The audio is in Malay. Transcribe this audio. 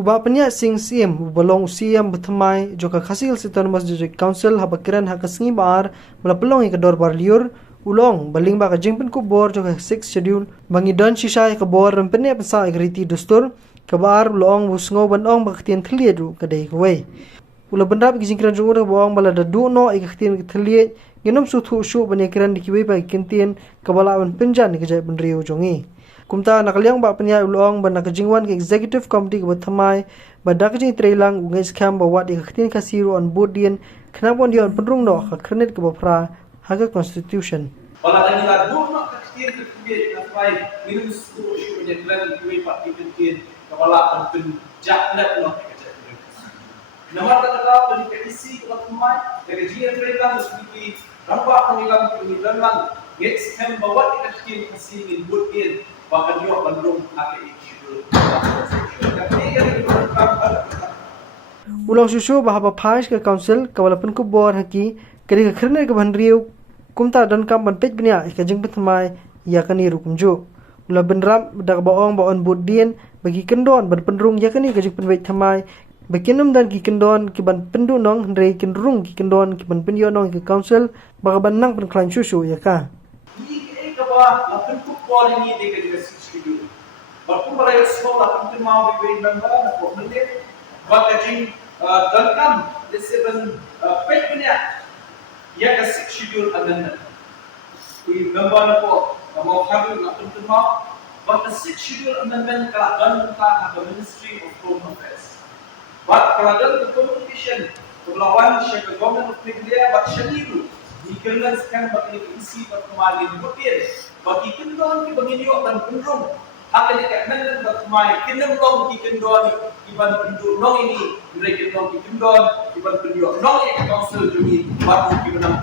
Ubah penyak sing CM balong CM bertemai joka khasil Autonomous District Council habakiran hakasengi baar bala pelong kedor bar liur ulong baling ba kajing pen kubor joka 6 schedule bangi don shisha ke bor rempene pensa agriti dustur kebar ulong busngo banong baktian thliedu kadai kwei ula benda bagi jingkran jungur bawang bala da du no ikhtien thlie genom suthu shu banekran dikiwei ba kintin kabala ban penjan kejai benriu jongi kumta nakaliang ba penya ulong ban nakajingwan ke executive committee ke thamai ba dakjing trailang ungai skam ba wat ikhtien kasiru on board dien khnabon dion penrung no khrenet ke bapra haga constitution bala tani la du no ikhtien ke tibe na pai minus suthu shu banekran dikiwei ba kintin kabala ban jaknat no Nama terkala pendidikan kelemai dari jiran mereka mesti rampak penilang penilangan gets hem bawa dikasih kasih input in bahkan juga bandung API itu. Ulang susu bahaba phais ke council kawalapan ku bor haki kari ka khrne ke banriu kumta dan kam ban pej bnia ka jing petmai ya kani rukumju ula benram dak baong ba on budien bagi kendon ban penrung ya kani ka jing penwei thamai Bakinum dan kikendon kiban pendu nong hendrai kendrung kikendon kiban pendio nong ke council bagaban nang penklan susu ya ka. Ini kaba akan football ini dia kerja schedule. Baru pada semua akan mau dibuat member nak menit. Bakajing dan kam disebut pet punya ya ke schedule amendment. We member nak mau habis nak mau. But the schedule amendment kalau dan kita ada Ministry of Home Affairs. But kalau communication berlawan syarikat government of India buat syarikat dikenalkan bagi isi perkembangan butir bagi kendon di bagi new dan pendung akan dikatakan perkembangan kendon di kendon iban pendung nong ini mereka kendon di kendon iban pendung nong yang council jumi baru di benang